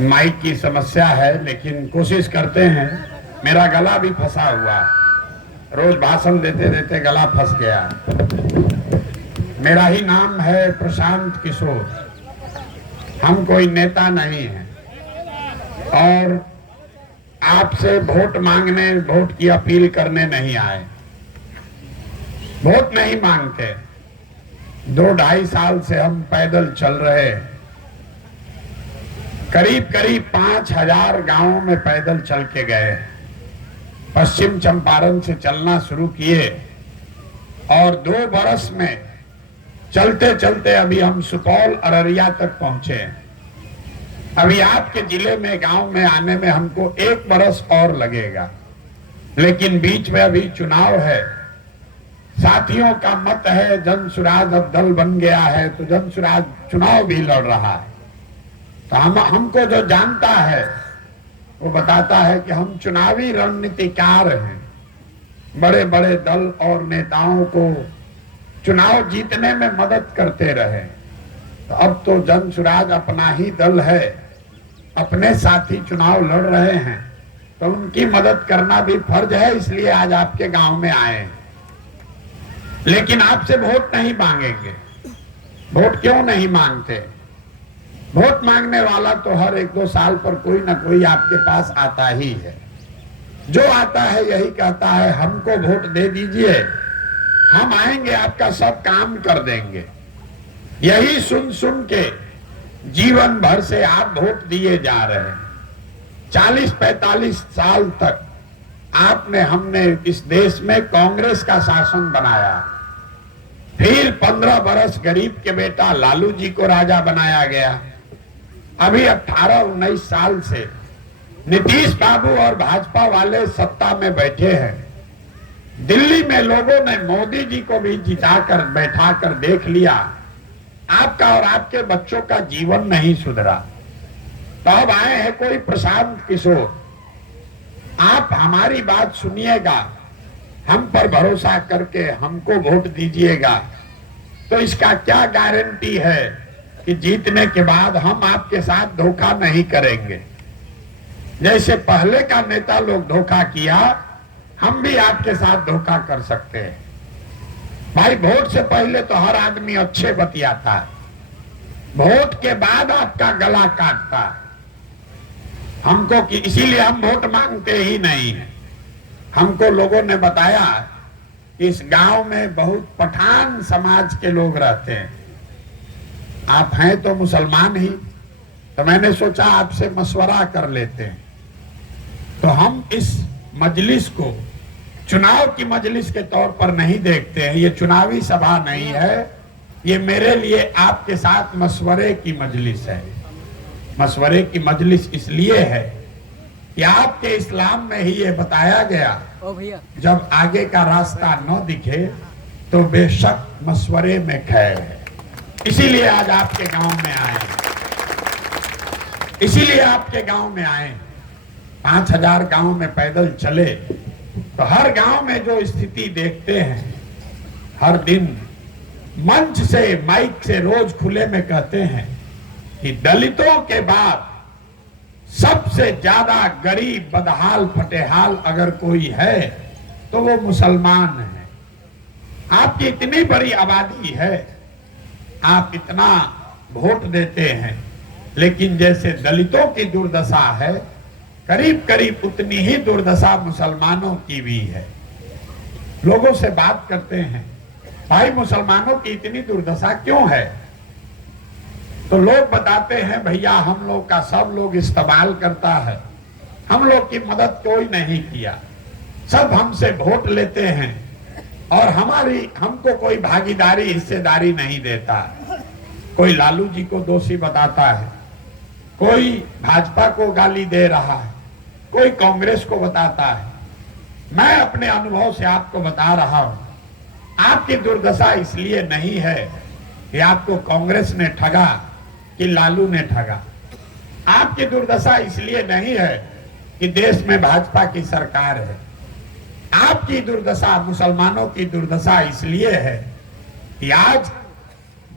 Mic की समस्या है, लेकिन कोशिश करते हैं। मेरा गला भी फंसा हुआ है, रोज भाषण देते देते गला फंस गया। मेरा ही नाम है प्रशांत किशोर। हम कोई नेता नहीं है और आपसे वोट मांगने, वोट की अपील करने नहीं आए। वोट नहीं मांगते। 2-2.5 साल से हम पैदल चल रहे हैं। करीब करीब 5000 गांवों में पैदल चल के गए। पश्चिम चंपारण से चलना शुरू किए और 2 बरस में चलते चलते अभी हम सुपौल अररिया तक पहुंचे। अभी आपके जिले में, गांव में आने में हमको 1 बरस और लगेगा, लेकिन बीच में अभी चुनाव है। साथियों का मत है जन सुराज अब दल बन गया है, तो जन सुराज चुनाव भी लड़ रहा है। तो हमको जो जानता है वो बताता है कि हम चुनावी रणनीतिकार हैं। बड़े बड़े दल और नेताओं को चुनाव जीतने में मदद करते रहे। तो अब तो जन सुराज अपना ही दल है, अपने साथी चुनाव लड़ रहे हैं, तो उनकी मदद करना भी फर्ज है। इसलिए आज आपके गांव में आए हैं, लेकिन आपसे वोट नहीं मांगेंगे। वोट क्यों नहीं मांगते? वोट मांगने वाला तो हर 1-2 साल पर कोई ना कोई आपके पास आता ही है। जो आता है यही कहता है हमको वोट दे दीजिए, हम आएंगे, आपका सब काम कर देंगे। यही सुन सुन के जीवन भर से आप वोट दिए जा रहे हैं। 40-45 साल तक आपने, हमने इस देश में कांग्रेस का शासन बनाया। फिर 15 बरस गरीब के बेटा लालू जी को राजा बनाया गया। अभी 18-19 साल से नीतीश बाबू और भाजपा वाले सत्ता में बैठे हैं। दिल्ली में लोगों ने मोदी जी को भी जिताकर बैठाकर देख लिया। आपका और आपके बच्चों का जीवन नहीं सुधरा। तो अब आए हैं कोई प्रशांत किशोर। आप हमारी बात सुनिएगा, हम पर भरोसा करके हमको वोट दीजिएगा। तो इसका क्या गारंटी है कि जीतने के बाद हम आपके साथ धोखा नहीं करेंगे? जैसे पहले का नेता लोग धोखा किया, हम भी आपके साथ धोखा कर सकते हैं। भाई, वोट से पहले तो हर आदमी अच्छे बतियाता है, वोट के बाद आपका गला काटता है। हमको कि इसीलिए हम वोट मांगते ही नहीं है। हमको लोगों ने बताया इस गांव में बहुत पठान समाज के लोग रहते हैं। आप हैं तो मुसलमान ही, तो मैंने सोचा आपसे मशवरा कर लेते हैं। तो हम इस मजलिस को चुनाव की मजलिस के तौर पर नहीं देखते हैं। ये चुनावी सभा नहीं है, ये मेरे लिए आपके साथ मशवरे की मजलिस है। मशवरे की मजलिस इसलिए है कि आपके इस्लाम में ही ये बताया गया, जब आगे का रास्ता न दिखे तो बेशक मशवरे में खैर है। इसीलिए आज आपके गांव में आए, इसीलिए आपके गांव में आए। 5000 गांव में पैदल चले तो हर गांव में जो स्थिति देखते हैं, हर दिन मंच से, माइक से रोज खुले में कहते हैं कि दलितों के बाद सबसे ज्यादा गरीब, बदहाल, फटेहाल अगर कोई है तो वो मुसलमान है। आपकी इतनी बड़ी आबादी है, आप इतना वोट देते हैं, लेकिन जैसे दलितों की दुर्दशा है, करीब करीब उतनी ही दुर्दशा मुसलमानों की भी है। लोगों से बात करते हैं, भाई मुसलमानों की इतनी दुर्दशा क्यों है? तो लोग बताते हैं, भैया हम लोग का सब लोग इस्तेमाल करता है, हम लोग की मदद कोई नहीं किया, सब हमसे वोट लेते हैं और हमको कोई भागीदारी, हिस्सेदारी नहीं देता। कोई लालू जी को दोषी बताता है, कोई भाजपा को गाली दे रहा है, कोई कांग्रेस को बताता है। मैं अपने अनुभव से आपको बता रहा हूं, आपकी दुर्दशा इसलिए नहीं है कि आपको कांग्रेस ने ठगा कि लालू ने ठगा। आपकी दुर्दशा इसलिए नहीं है कि देश में भाजपा की सरकार है। आपकी दुर्दशा, मुसलमानों की दुर्दशा इसलिए है कि आज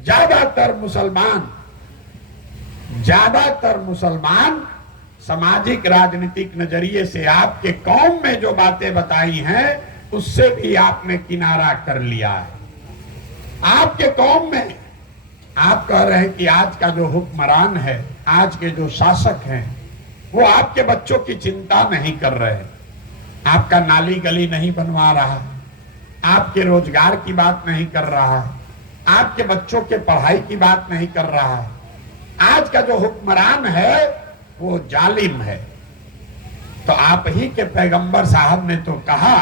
ज्यादातर मुसलमान ज्यादातर मुसलमान सामाजिक राजनीतिक नजरिए से आपके कौम में जो बातें बताई हैं उससे भी आपने किनारा कर लिया है। आपके कौम में आप कह रहे हैं कि आज का जो हुक्मरान है, आज के जो शासक हैं, वो आपके बच्चों की चिंता नहीं कर रहे, आपका नाली गली नहीं बनवा रहा, आपके रोजगार की बात नहीं कर रहा है, आपके बच्चों के पढ़ाई की बात नहीं कर रहा है। आज का जो हुक्मरान है वो जालिम है। तो आप ही के पैगंबर साहब ने तो कहा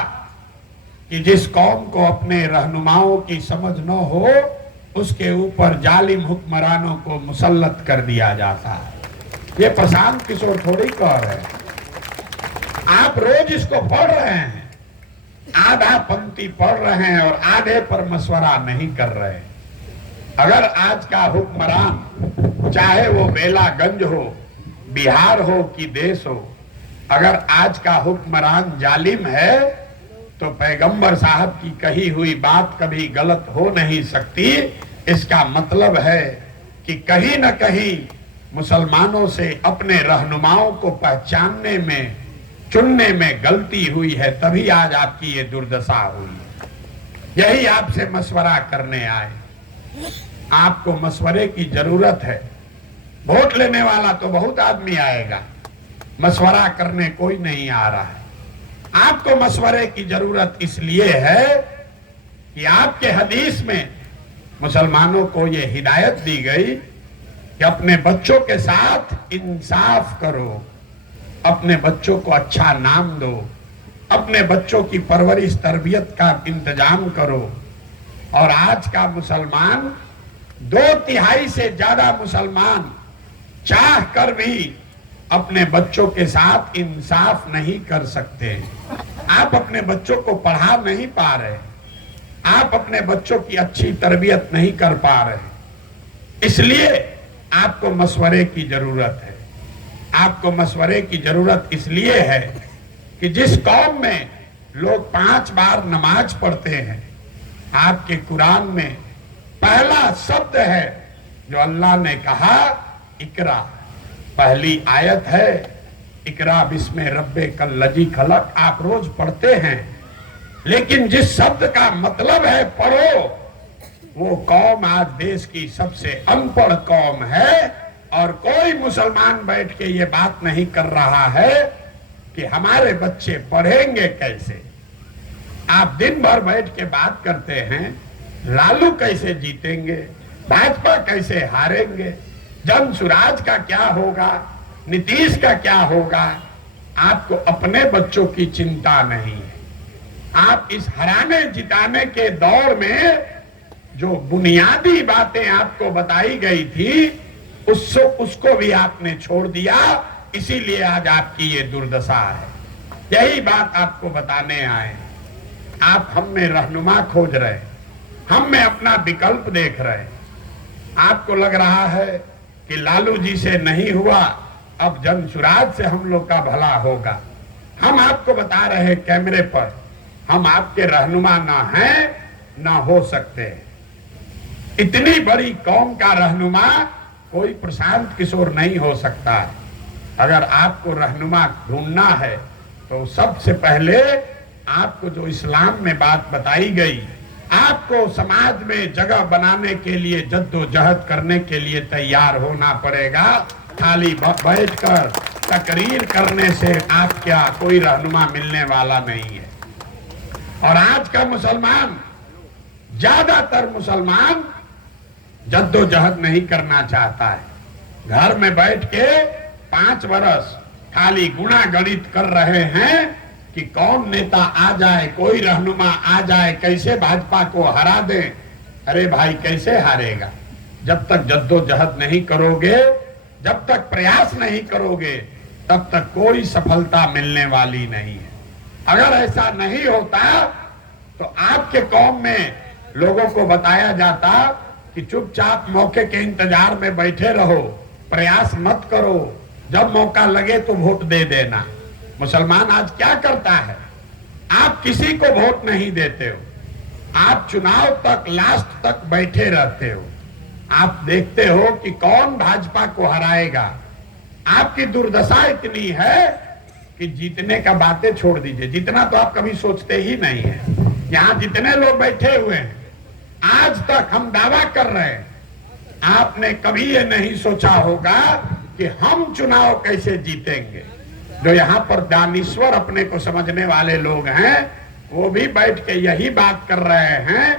कि जिस कौम को अपने रहनुमाओं की समझ न हो उसके ऊपर जालिम हुक्मरानों को मुसल्लत कर दिया जाता है। ये प्रशांत किशोर थोड़ी कह रहे हैं, आप रोज इसको पढ़ रहे हैं, आधा पंक्ति पढ़ रहे हैं और आधे पर मशवरा नहीं कर रहे। अगर आज का हुक्मरान, चाहे वो बेलागंज हो, बिहार हो कि देश हो, अगर आज का हुक्मरान जालिम है तो पैगंबर साहब की कही हुई बात कभी गलत हो नहीं सकती। इसका मतलब है कि कहीं न कहीं मुसलमानों से अपने रहनुमाओं को पहचानने में, चुनने में गलती हुई है, तभी आज आपकी ये दुर्दशा हुई। यही आपसे मशवरा करने आए। आपको मशवरे की जरूरत है। वोट लेने वाला तो बहुत आदमी आएगा, मशवरा करने कोई नहीं आ रहा है। आपको मशवरे की जरूरत इसलिए है कि आपके हदीस में मुसलमानों को ये हिदायत दी गई कि अपने बच्चों के साथ इंसाफ करो, अपने बच्चों को अच्छा नाम दो, अपने बच्चों की परवरिश तरबियत का इंतजाम करो। और आज का मुसलमान, 2/3 से ज्यादा मुसलमान चाह कर भी अपने बच्चों के साथ इंसाफ नहीं कर सकते। आप अपने बच्चों को पढ़ा नहीं पा रहे, आप अपने बच्चों की अच्छी तरबियत नहीं कर पा रहे, इसलिए आपको मशवरे की जरूरत है। आपको मशवरे की जरूरत इसलिए है कि जिस कौम में लोग 5 बार नमाज पढ़ते हैं, आपके कुरान में पहला शब्द है जो अल्लाह ने कहा, इकरा। पहली आयत है, इकरा बिस्मे रब्बे कल्लजी खलक। आप रोज पढ़ते हैं, लेकिन जिस शब्द का मतलब है पढ़ो, वो कौम आज देश की सबसे अनपढ़ कौम है। और कोई मुसलमान बैठ के ये बात नहीं कर रहा है कि हमारे बच्चे पढ़ेंगे कैसे। आप दिन भर बैठ के बात करते हैं, लालू कैसे जीतेंगे, भाजपा कैसे हारेंगे, जन सुराज का क्या होगा, नीतीश का क्या होगा। आपको अपने बच्चों की चिंता नहीं है। आप इस हराने जिताने के दौर में जो बुनियादी बातें आपको बताई गई थी, उसको भी आपने छोड़ दिया। इसीलिए आज आपकी ये दुर्दशा है। यही बात आपको बताने आए। आप हम में रहनुमा खोज रहे, हम में अपना विकल्प देख रहे। आपको लग रहा है कि लालू जी से नहीं हुआ, अब जन सुराज से हम लोग का भला होगा। हम आपको बता रहे हैं कैमरे पर, हम आपके रहनुमा ना हैं ना हो सकते। इतनी बड़ी कौम का रहनुमा कोई प्रशांत किशोर नहीं हो सकता। अगर आपको रहनुमा ढूंढना है तो सबसे पहले आपको जो इस्लाम में बात बताई गई, आपको समाज में जगह बनाने के लिए जद्दोजहद करने के लिए तैयार होना पड़ेगा। खाली बैठकर तकरीर करने से आप क्या कोई रहनुमा मिलने वाला नहीं है। और आज का मुसलमान, ज्यादातर मुसलमान जद्दोजहद नहीं करना चाहता है। घर में बैठ के 5 बरस खाली गुणा गणित कर रहे हैं कि कौन नेता आ जाए, कोई रहनुमा आ जाए, कैसे भाजपा को हरा दे। अरे भाई, कैसे हारेगा? जब तक जद्दोजहद नहीं करोगे, जब तक प्रयास नहीं करोगे, तब तक कोई सफलता मिलने वाली नहीं है। अगर ऐसा नहीं होता तो आपके कौम में लोगों को बताया जाता कि चुपचाप मौके के इंतजार में बैठे रहो, प्रयास मत करो, जब मौका लगे तो वोट दे देना। मुसलमान आज क्या करता है? आप किसी को वोट नहीं देते हो, आप चुनाव तक, लास्ट तक बैठे रहते हो। आप देखते हो कि कौन भाजपा को हराएगा। आपकी दुर्दशा इतनी है कि जीतने का बातें छोड़ दीजिए, जितना तो आप कभी सोचते ही नहीं है। यहां जितने लोग बैठे हुए हैं, आज तक हम दावा कर रहे हैं, आपने कभी ये नहीं सोचा होगा कि हम चुनाव कैसे जीतेंगे। जो यहाँ पर दानीश्वर अपने को समझने वाले लोग हैं, वो भी बैठ के यही बात कर रहे हैं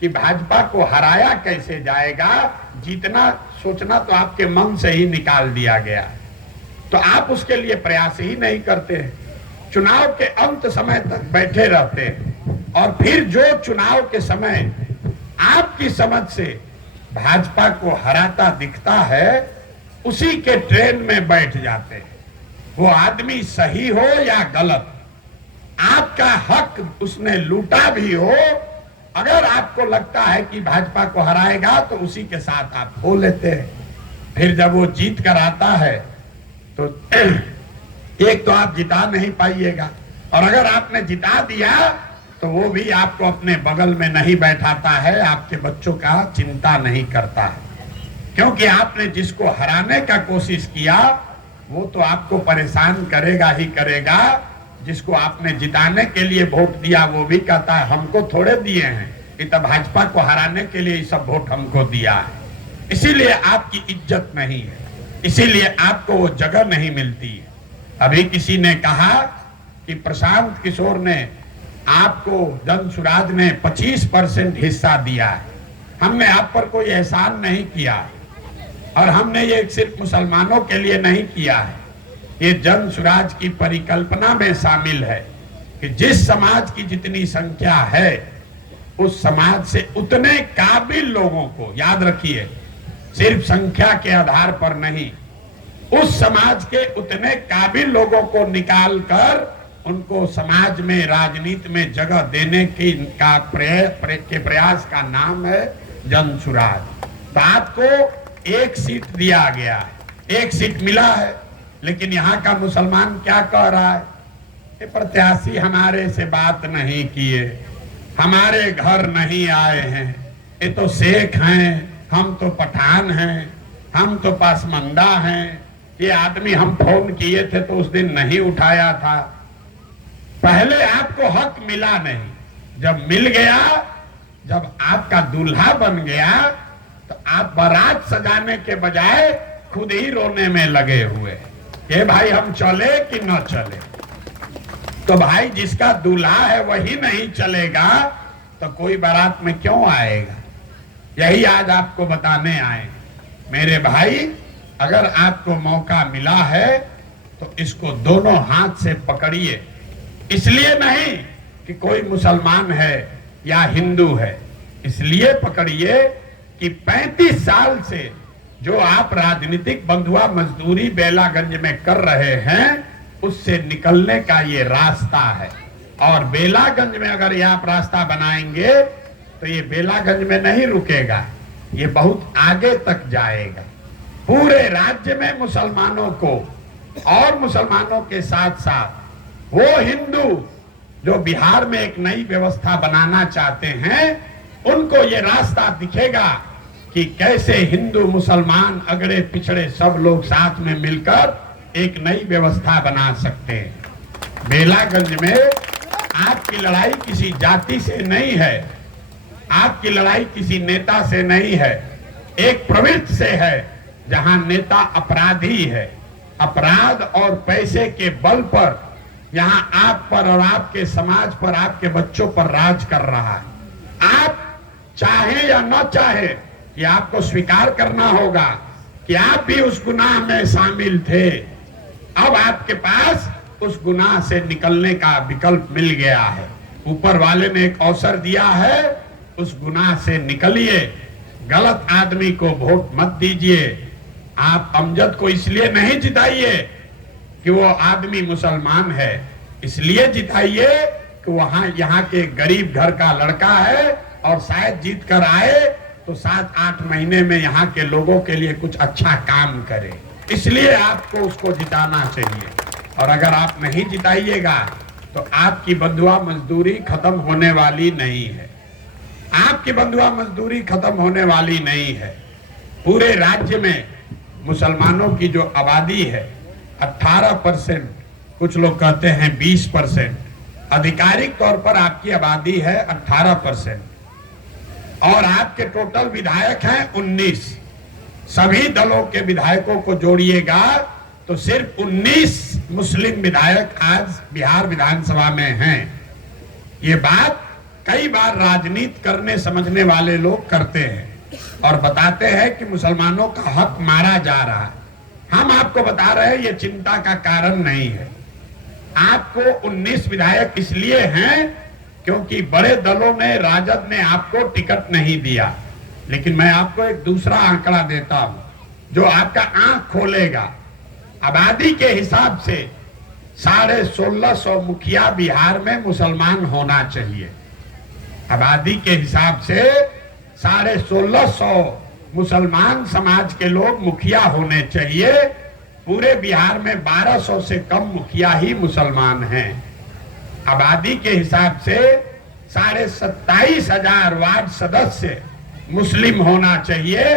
कि भाजपा को हराया कैसे जाएगा। जीतना सोचना तो आपके मन से ही निकाल दिया गया, तो आप उसके लिए प्रयास ही नहीं करते हैं। चुनाव के अंत समय तक बैठे रहते हैं और फिर जो चुनाव के समय आपकी समझ से भाजपा को हराता दिखता है, उसी के ट्रेन में बैठ जाते हैं। वो आदमी सही हो या गलत, आपका हक उसने लूटा भी हो, अगर आपको लगता है कि भाजपा को हराएगा तो उसी के साथ आप हो लेते हैं। फिर जब वो जीत कर आता है तो एक तो आप जिता नहीं पाइएगा, और अगर आपने जिता दिया तो वो भी आपको अपने बगल में नहीं बैठाता है, आपके बच्चों का चिंता नहीं करता है, क्योंकि आपने जिसको हराने का कोशिश किया वो तो आपको परेशान करेगा ही करेगा। जिसको आपने जिताने के लिए वोट दिया वो भी कहता है हमको थोड़े दिए हैं, ये तो भाजपा को हराने के लिए ये सब वोट हमको दिया है। इसीलिए आपकी इज्जत नहीं है, इसीलिए आपको वो जगह नहीं मिलती है। अभी किसी ने कहा कि प्रशांत किशोर ने आपको जनसुराज ने 25% हिस्सा दिया है। हमने आप पर कोई एहसान नहीं किया, और हमने ये सिर्फ मुसलमानों के लिए नहीं किया है, ये जनसुराज की परिकल्पना में शामिल है कि जिस समाज की जितनी संख्या है उस समाज से उतने काबिल लोगों को, याद रखिए सिर्फ संख्या के आधार पर नहीं, उस समाज के उतने काबिल लोगों को निकालकर उनको समाज में राजनीति में जगह देने की का प्रयास का नाम है जनसुराज। तो आपको एक सीट दिया गया है, एक सीट मिला है, लेकिन यहाँ का मुसलमान क्या कह रहा है, ये प्रत्याशी हमारे से बात नहीं किए, हमारे घर नहीं आए हैं, ये तो शेख हैं, हम तो पठान हैं, हम तो पासमंदा हैं, ये आदमी हम फोन किए थे तो उस दिन नहीं उठाया था। पहले आपको हक मिला नहीं, जब मिल गया, जब आपका दूल्हा बन गया तो आप बारात सजाने के बजाय खुद ही रोने में लगे हुए, ये भाई हम चले कि न चले। तो भाई जिसका दूल्हा है वही नहीं चलेगा तो कोई बारात में क्यों आएगा। यही आज आपको बताने आए मेरे भाई, अगर आपको मौका मिला है तो इसको दोनों हाथ से पकड़िए। इसलिए नहीं कि कोई मुसलमान है या हिंदू है, इसलिए पकड़िए कि 35 साल से जो आप राजनीतिक बंधुआ मजदूरी बेलागंज में कर रहे हैं उससे निकलने का ये रास्ता है। और बेलागंज में अगर ये आप रास्ता बनाएंगे तो ये बेलागंज में नहीं रुकेगा, ये बहुत आगे तक जाएगा। पूरे राज्य में मुसलमानों को और मुसलमानों के साथ साथ वो हिंदू जो बिहार में एक नई व्यवस्था बनाना चाहते हैं उनको ये रास्ता दिखेगा कि कैसे हिंदू मुसलमान अगड़े पिछड़े सब लोग साथ में मिलकर एक नई व्यवस्था बना सकते हैं। बेलागंज में आपकी लड़ाई किसी जाति से नहीं है, आपकी लड़ाई किसी नेता से नहीं है, एक प्रवृत्ति से है जहां नेता अपराधी है। अपराध और पैसे के बल पर यहां आप पर और आपके समाज पर, आपके बच्चों पर राज कर रहा है। आप चाहे या न चाहे कि आपको स्वीकार करना होगा कि आप भी उस गुनाह में शामिल थे। अब आपके पास उस गुनाह से निकलने का विकल्प मिल गया है, ऊपर वाले ने एक अवसर दिया है, उस गुनाह से निकलिए। गलत आदमी को वोट मत दीजिए। आप अमजद को इसलिए नहीं जिताइए कि वो आदमी मुसलमान है, इसलिए जिताइए कि वहां यहाँ के गरीब घर का लड़का है और शायद जीत कर आए तो 7-8 महीने में यहाँ के लोगों के लिए कुछ अच्छा काम करे, इसलिए आपको उसको जिताना चाहिए। और अगर आप नहीं जिताइएगा तो आपकी बंधुआ मजदूरी खत्म होने वाली नहीं है, आपकी बंधुआ मजदूरी खत्म होने वाली नहीं है। पूरे राज्य में मुसलमानों की जो आबादी है 18%, कुछ लोग कहते हैं 20%, आधिकारिक तौर पर आपकी आबादी है 18%, और आपके टोटल विधायक हैं 19। सभी दलों के विधायकों को जोड़िएगा तो सिर्फ 19 मुस्लिम विधायक आज बिहार विधानसभा में हैं। ये बात कई बार राजनीति करने समझने वाले लोग करते हैं और बताते हैं कि मुसलमानों का हक मारा जा रहा है। हम आपको बता रहे हैं ये चिंता का कारण नहीं है। आपको 19 विधायक इसलिए हैं क्योंकि बड़े दलों ने, राजद ने आपको टिकट नहीं दिया। लेकिन मैं आपको एक दूसरा आंकड़ा देता हूं जो आपका आंख खोलेगा। आबादी के हिसाब से 1650 मुखिया बिहार में मुसलमान होना चाहिए। आबादी के हिसाब से 1650 मुसलमान समाज के लोग मुखिया होने चाहिए। पूरे बिहार में 1200 से कम मुखिया ही मुसलमान हैं। आबादी के हिसाब से 27,500 वार्ड सदस्य मुस्लिम होना चाहिए।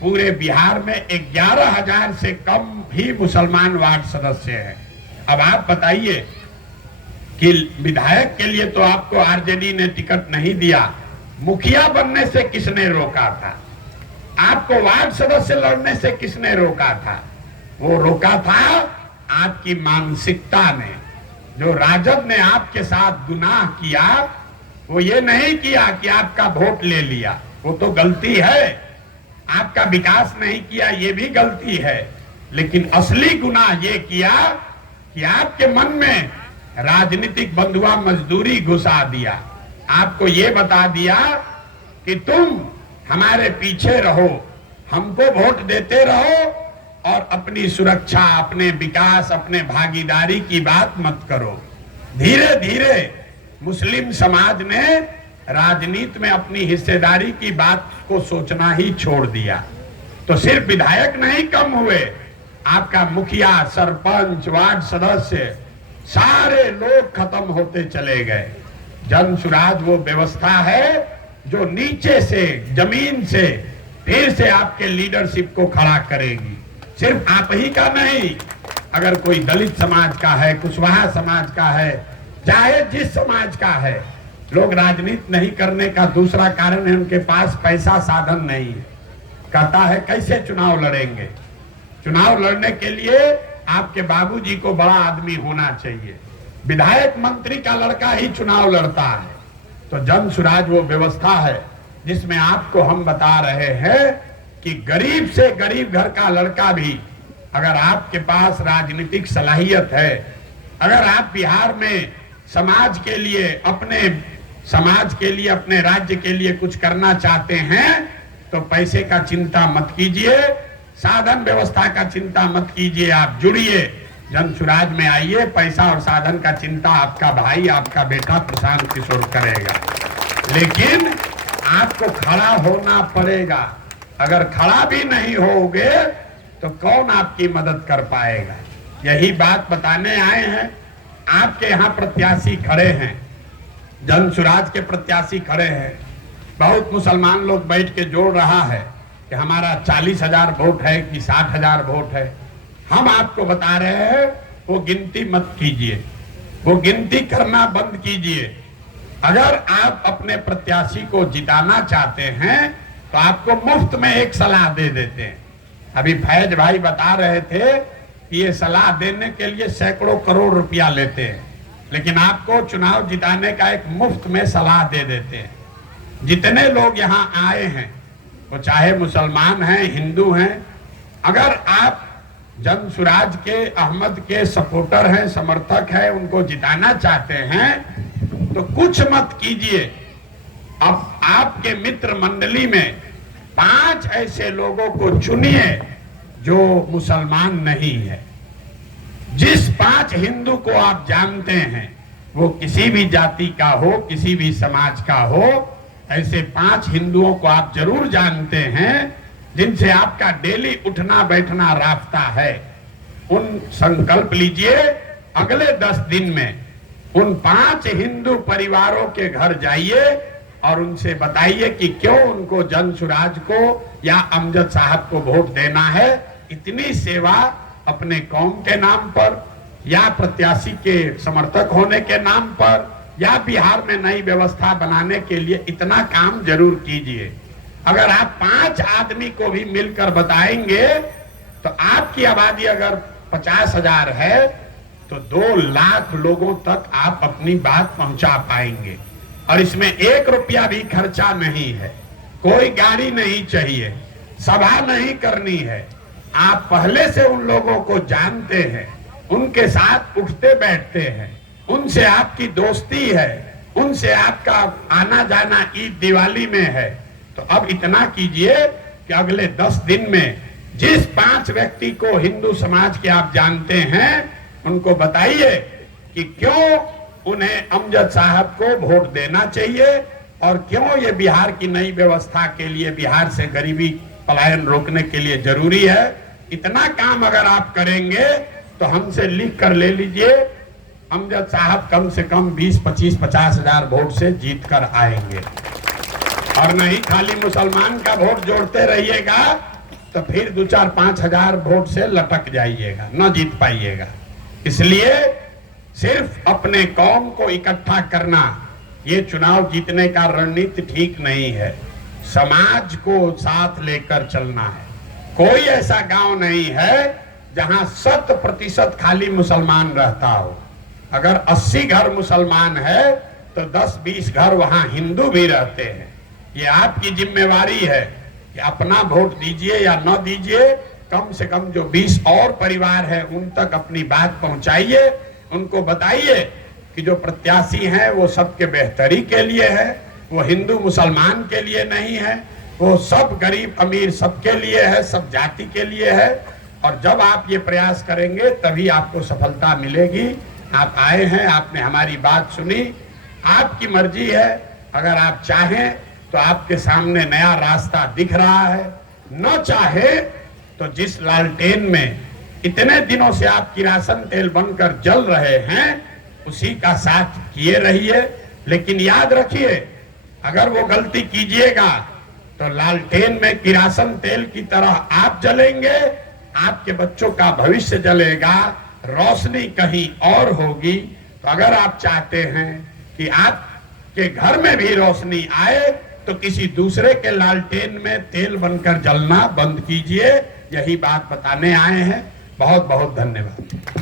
पूरे बिहार में 11,000 से कम ही मुसलमान वार्ड सदस्य हैं। अब आप बताइए कि विधायक के लिए तो आपको आरजेडी ने टिकट नहीं दिया, मुखिया बनने से किसने रोका था? आपको वार्ड सदस्य लड़ने से किसने रोका था? वो रोका था आपकी मानसिकता ने। जो राजद ने आपके साथ गुनाह किया वो ये नहीं किया कि आपका वोट ले लिया, वो तो गलती है। आपका विकास नहीं किया, ये भी गलती है। लेकिन असली गुनाह ये किया कि आपके मन में राजनीतिक बंधुआ मजदूरी घुसा दिया। आपको ये बता दिया कि तुम हमारे पीछे रहो, हमको वोट देते रहो और अपनी सुरक्षा, अपने विकास, अपने भागीदारी की बात मत करो। धीरे धीरे मुस्लिम समाज ने राजनीति में अपनी हिस्सेदारी की बात को सोचना ही छोड़ दिया। तो सिर्फ विधायक नहीं कम हुए, आपका मुखिया, सरपंच, वार्ड सदस्य, सारे लोग खत्म होते चले गए। जन सुराज वो व्यवस्था है जो नीचे से, जमीन से फिर से आपके लीडरशिप को खड़ा करेगी। सिर्फ आप ही का नहीं, अगर कोई दलित समाज का है, कुशवाहा समाज का है, चाहे जिस समाज का है, लोग राजनीति नहीं करने का दूसरा कारण है उनके पास पैसा, साधन नहीं है। कहता है कैसे चुनाव लड़ेंगे? चुनाव लड़ने के लिए आपके बाबूजी को बड़ा आदमी होना चाहिए। विधायक मंत्री का लड़का ही चुनाव लड़ता है। तो जन सुराज वो व्यवस्था है जिसमें आपको हम बता रहे हैं कि गरीब से गरीब घर का लड़का भी, अगर आपके पास राजनीतिक सलाहियत है, अगर आप बिहार में समाज के लिए, अपने समाज के लिए, अपने राज्य के लिए कुछ करना चाहते हैं तो पैसे का चिंता मत कीजिए, साधन व्यवस्था का चिंता मत कीजिए। आप जुड़िए, जन सुराज में आइए। पैसा और साधन का चिंता आपका भाई, आपका बेटा प्रशांत किशोर करेगा। लेकिन आपको खड़ा होना पड़ेगा। अगर खड़ा भी नहीं होगे तो कौन आपकी मदद कर पाएगा? यही बात बताने आए हैं। आपके यहाँ प्रत्याशी खड़े हैं, जन सुराज के प्रत्याशी खड़े हैं। बहुत मुसलमान लोग बैठ के जोड़ रहा है कि हमारा 40,000 वोट है कि 60,000 वोट है। हम आपको बता रहे हैं वो गिनती मत कीजिए, वो गिनती करना बंद कीजिए। अगर आप अपने प्रत्याशी को जिताना चाहते हैं तो आपको मुफ्त में एक सलाह दे देते हैं। अभी फैज भाई बता रहे थे कि ये सलाह देने के लिए सैकड़ों करोड़ रुपया लेते हैं, लेकिन आपको चुनाव जिताने का एक मुफ्त में सलाह दे देते हैं। जितने लोग यहाँ आए हैं वो चाहे मुसलमान हैं, हिंदू हैं, अगर आप जन सुराज के, अहमद के सपोर्टर हैं, समर्थक हैं, उनको जिताना चाहते हैं तो कुछ मत कीजिए। अब आपके मित्र मंडली में 5 ऐसे लोगों को चुनिए जो मुसलमान नहीं है। जिस 5 हिंदू को आप जानते हैं, वो किसी भी जाति का हो, किसी भी समाज का हो, ऐसे 5 हिंदुओं को आप जरूर जानते हैं जिनसे आपका डेली उठना बैठना रास्ता है। उन संकल्प लीजिए, अगले 10 दिन में उन 5 हिंदू परिवारों के घर जाइए और उनसे बताइए कि क्यों उनको जन सुराज को या अमजद साहब को वोट देना है। इतनी सेवा अपने कौम के नाम पर या प्रत्याशी के समर्थक होने के नाम पर या बिहार में नई व्यवस्था बनाने के लिए इतना काम जरूर कीजिए। अगर आप 5 आदमी को भी मिलकर बताएंगे तो आपकी आबादी अगर 50,000 है तो 2 लाख लोगों तक आप अपनी बात पहुंचा पाएंगे। और इसमें 1 रुपया भी खर्चा नहीं है, कोई गाड़ी नहीं चाहिए, सभा नहीं करनी है। आप पहले से उन लोगों को जानते हैं, उनके साथ उठते बैठते हैं, उनसे आपकी दोस्ती है, उनसे आपका आना जाना ईद दिवाली में है। तो अब इतना कीजिए कि अगले 10 दिन में जिस 5 व्यक्ति को हिंदू समाज के आप जानते हैं उनको बताइए कि क्यों उन्हें अमजद साहब को वोट देना चाहिए और क्यों ये बिहार की नई व्यवस्था के लिए, बिहार से गरीबी पलायन रोकने के लिए जरूरी है। इतना काम अगर आप करेंगे तो हमसे लिख कर ले लीजिए, अमजद साहब कम से कम 20, 25, 50,000 वोट से जीत कर आएंगे। और नहीं खाली मुसलमान का वोट जोड़ते रहिएगा तो फिर 2, 4, 5,000 वोट से लटक जाइएगा, न जीत पाइएगा। इसलिए सिर्फ अपने कौम को इकट्ठा करना ये चुनाव जीतने का रणनीति ठीक नहीं है। समाज को साथ लेकर चलना है। कोई ऐसा गांव नहीं है जहां 100% खाली मुसलमान रहता हो। अगर 80 घर मुसलमान है तो 10-20 घर वहां हिंदू भी रहते हैं। ये आपकी जिम्मेवारी है कि अपना वोट दीजिए या न दीजिए, कम से कम जो 20 और परिवार है उन तक अपनी बात पहुंचाइए। उनको बताइए कि जो प्रत्याशी हैं वो सबके बेहतरी के लिए है, वो हिंदू मुसलमान के लिए नहीं है, वो सब गरीब अमीर सबके लिए है, सब जाति के लिए है। और जब आप ये प्रयास करेंगे तभी आपको सफलता मिलेगी। आप आए हैं, आपने हमारी बात सुनी, आपकी मर्जी है। अगर आप चाहें तो आपके सामने नया रास्ता दिख रहा है, न चाहे तो जिस लालटेन में इतने दिनों से आप किरासन तेल बनकर जल रहे हैं उसी का साथ किए रहिए। लेकिन याद रखिए, अगर वो गलती कीजिएगा तो लालटेन में किरासन तेल की तरह आप जलेंगे, आपके बच्चों का भविष्य जलेगा, रोशनी कहीं और होगी। तो अगर आप चाहते हैं कि आपके घर में भी रोशनी आए तो किसी दूसरे के लालटेन में तेल बनकर जलना बंद कीजिए। यही बात बताने आए हैं। बहुत बहुत धन्यवाद।